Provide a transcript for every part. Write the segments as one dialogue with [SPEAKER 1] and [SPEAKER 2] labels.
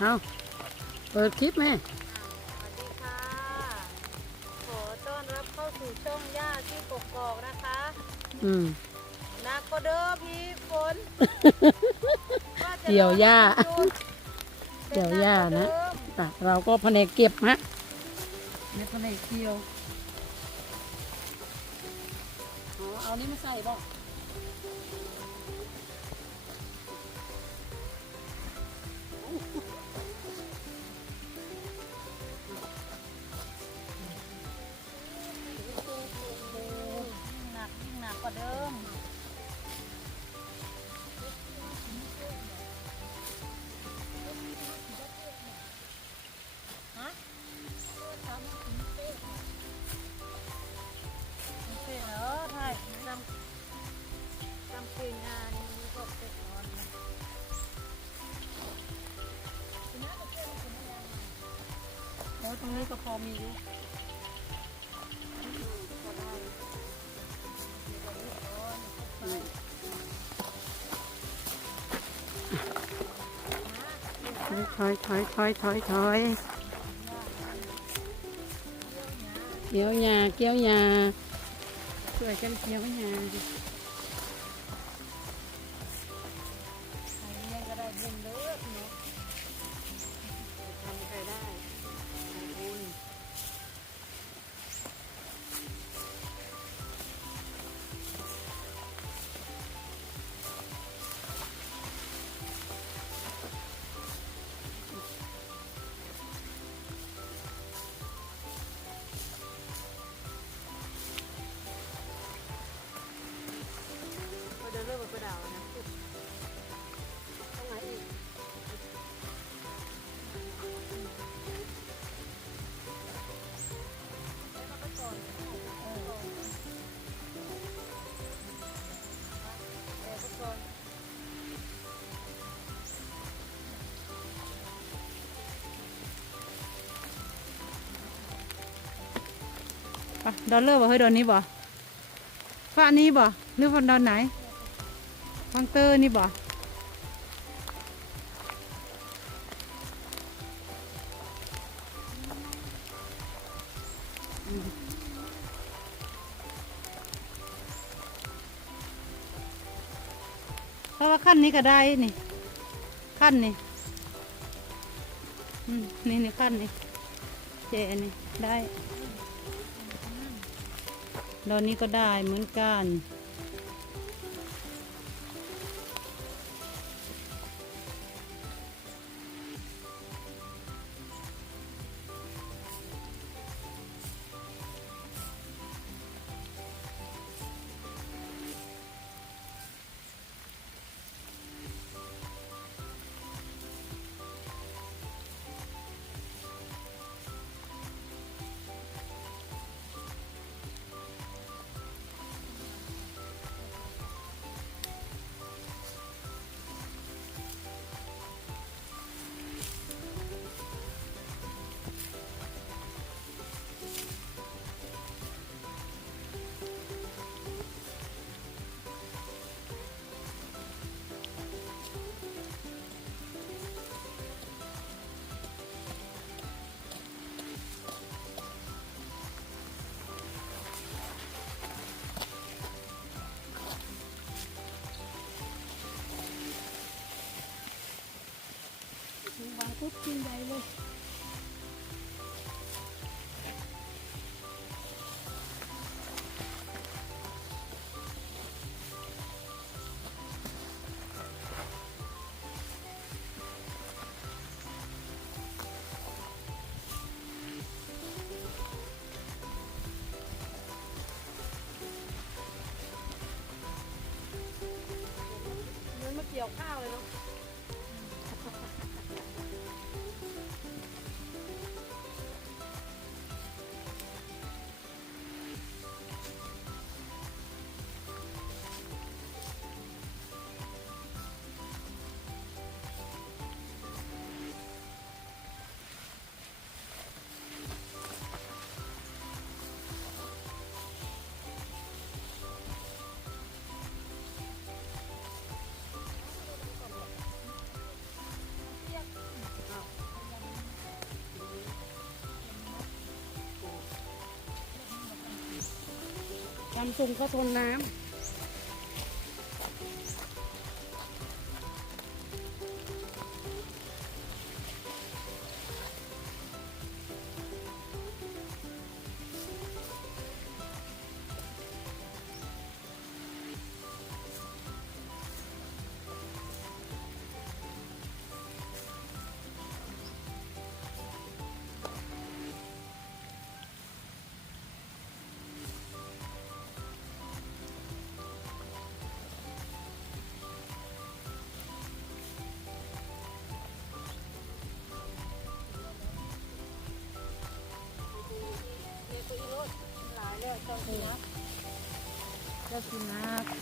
[SPEAKER 1] เอาเปิดคลิปไหม
[SPEAKER 2] สวัสดีค่ะ ขอต้อนรับเข้าสู่ช่องย่าที่กกอกนะคะ
[SPEAKER 1] อืม
[SPEAKER 2] นักก็เด้อพี่ฝนว่าจะ
[SPEAKER 1] เกี่ยวหญ้า
[SPEAKER 2] ลองดู
[SPEAKER 1] เกี่ยวหญ้านะ
[SPEAKER 2] แต่หกกว่เดิม
[SPEAKER 1] อะเราก็แผนกเก็บฮะในแผนกเกี่ยวอ๋อเอานี้มาใส่บ่
[SPEAKER 2] ว่าเดิมฮะไม่ใช่เหรอใช่จำจำปีงานนี้ก็เป็นนอนนะ
[SPEAKER 1] โอ้ตรงนี้ก็พอมีอยู่ ถอยถอยถอยถอยถ ด
[SPEAKER 2] อ
[SPEAKER 3] ลเลอร์บ่เฮ้ยดอนนี้บ่ฟ้านี้บ่หรือฟันดอนไหนฟังเตอร์นี่บ่เพราะว่าขั้นนี้ก็ได้นี่ขั้นนี่นี่นี่ขั้นนี่เจนี่ได้ แล้วนี้ก็ได้เหมือนกัน
[SPEAKER 1] กินใหญ่เลย
[SPEAKER 2] เหมือนมาเกี่ยวข้าวเลยเนาะ
[SPEAKER 1] ซัมซุงก็ทนน้ำ
[SPEAKER 3] ก็กิ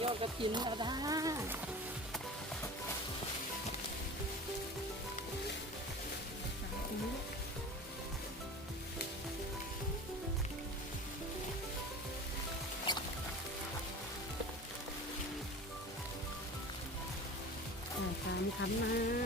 [SPEAKER 1] ยอดกระถินแล้วนะอ่าสามคำมา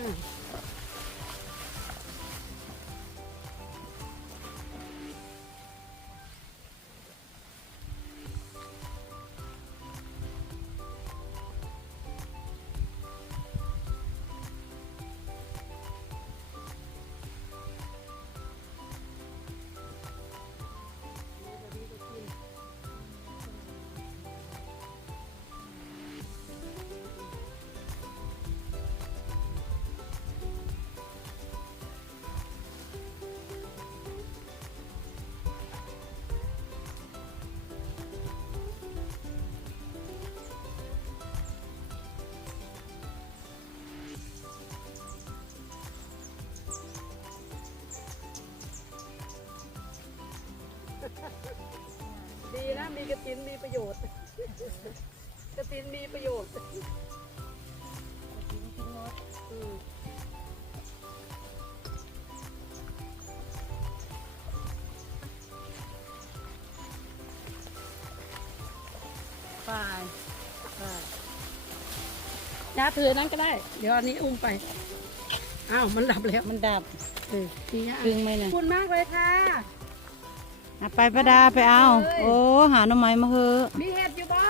[SPEAKER 1] ถินมีประโยชน์กระถินมีประโยชน์อืม
[SPEAKER 3] ไป
[SPEAKER 1] จ้าถือนั้นก็ได้ เดี๋ยวอันนี้อุ้มไป อ้าว มันดับแล้ว
[SPEAKER 3] มันดับ
[SPEAKER 1] เออทีนี้
[SPEAKER 3] ดึงไหม
[SPEAKER 1] ข
[SPEAKER 3] เนี่
[SPEAKER 1] อบ
[SPEAKER 3] ย
[SPEAKER 1] คุณมากเลยค่ะ
[SPEAKER 3] อะไปประดาไปเอา โอ้ หาหน่อไม้มาเฮอะ
[SPEAKER 1] มีเห็ดอยู่บ่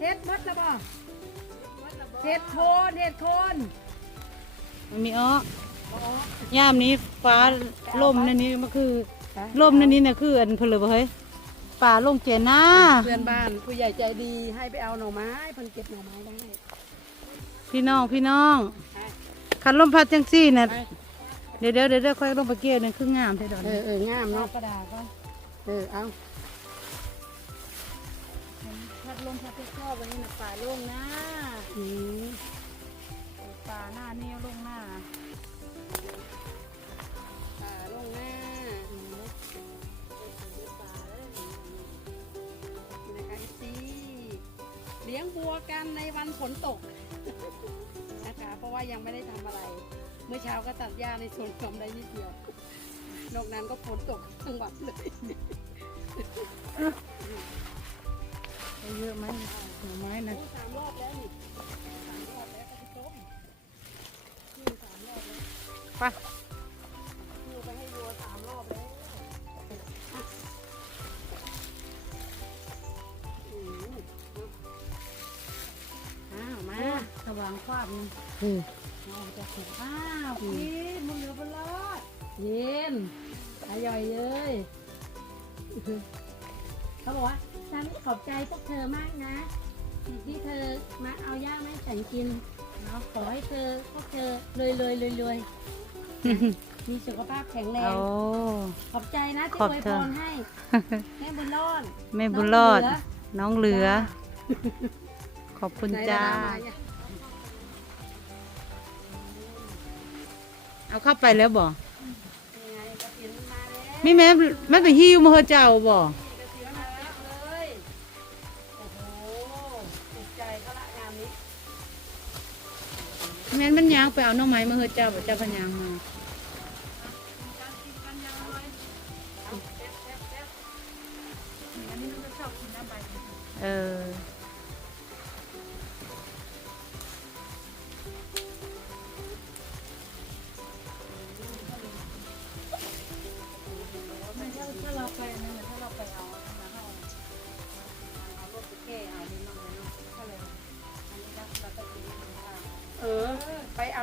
[SPEAKER 1] เห็ดมดละบ่เห็ดโคนเห็ดโคน
[SPEAKER 3] มันมีอ้อย่ามนี้ฟ้าล่มนั่นนี่มันคือล่มนั่นนี่เนี่ยคืออันเพนเลยบ่เฮ้ยป่าลงเจนหน้า
[SPEAKER 1] เพื่อนบ้านผู้ใหญ่ใจดีให้ไปเอาหน่อไม้เพิ่นเก็บหน่อไม้ได้
[SPEAKER 3] พี่น้องพี่น้องขันลมพัดจังซี่น่ะ
[SPEAKER 1] ไป
[SPEAKER 3] เดี๋ยว เดี๋ยวเดี๋ยวเดี๋ยวค่อยลงไปเกี่ยวนึงคืองามเท่ดอก
[SPEAKER 1] เอ
[SPEAKER 3] นี้
[SPEAKER 1] อเอองามเนาะ
[SPEAKER 3] ประดาก็
[SPEAKER 1] เออเอา
[SPEAKER 3] พัดลมพัดชอบวันนี้น่ะป่าลงหน้า
[SPEAKER 1] อืม
[SPEAKER 3] ป่าหน้านี่ลงหน้า
[SPEAKER 1] ป่าลงหน้าอืมนี่นะคะซีเลี้ยงบัวกันในวันฝนตกนะคะเพราะว่ายังไม่ได้ทำอะไร เมื่อเช้าก็ตัดหญ้าในสวนคอมได้นิดเดียวนอกนั้นก็ฝนตกทั้งวันเลย
[SPEAKER 3] ได้เยอะไหมหน่อไม้นะ
[SPEAKER 1] โอ้สามรอบแล้วนี่สามรอบแล้วก็ไปชมนี่สามรอบแล้ว
[SPEAKER 3] ไป
[SPEAKER 1] นี่ไปให้วัวสามรอบแล้วอืมอ้าวมา
[SPEAKER 3] สว่างควาบนึ ง
[SPEAKER 1] อืม
[SPEAKER 3] เอาจะถูกอ้าวกินมันเหลือบนรอด
[SPEAKER 1] เย็นอร่อยเลยเขาบอกว่าฉันขอบใจพวกเธอมากนะที่เธอมาเอาย่างมาให้ฉันกินเนาะขอให้เธอพวกเธอรวยรวยรวยรวยมีสุขภาพแข็งแร
[SPEAKER 3] โอ้
[SPEAKER 1] งขอบใจนะที่
[SPEAKER 3] ขอบ
[SPEAKER 1] อวย
[SPEAKER 3] เธ
[SPEAKER 1] พ
[SPEAKER 3] อ
[SPEAKER 1] รให้ แม่บุญรอด
[SPEAKER 3] แม่บุญรอด น้องเหลือ ขอบคุณจ้าเอาเข้าไปแล้วบ่
[SPEAKER 1] ไมาแล้ว
[SPEAKER 3] มีแม่แม่ไปหิ้วมาเฮอเจ้าบ่
[SPEAKER 1] กระถินมาแล้วเลยโอ้โหถูกใจเขาละงานนี้
[SPEAKER 3] แม่นมันยางไปเอาน้องไม้มาเฮอเจ้าบ่เจ้าพะยางมาเออ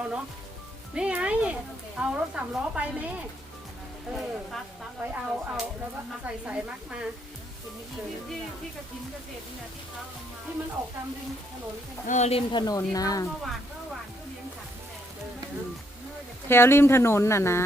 [SPEAKER 1] เอาเนาะนี่ไงเอารถสามล้อไปแม่เออไปเอาเอาแล้วก็ใส่ใส่มักมา
[SPEAKER 2] ที่ที่กระถินเกษตรนี่นะที่เขาเอามา
[SPEAKER 1] ที่มันออกตามริมถนนใช่ไหม
[SPEAKER 3] เออริมถนนนะ
[SPEAKER 2] ก็หวานก็หวานก็เลี้ยงสัตว์นี่แหละ
[SPEAKER 3] แถวริมถนนน่ะนะ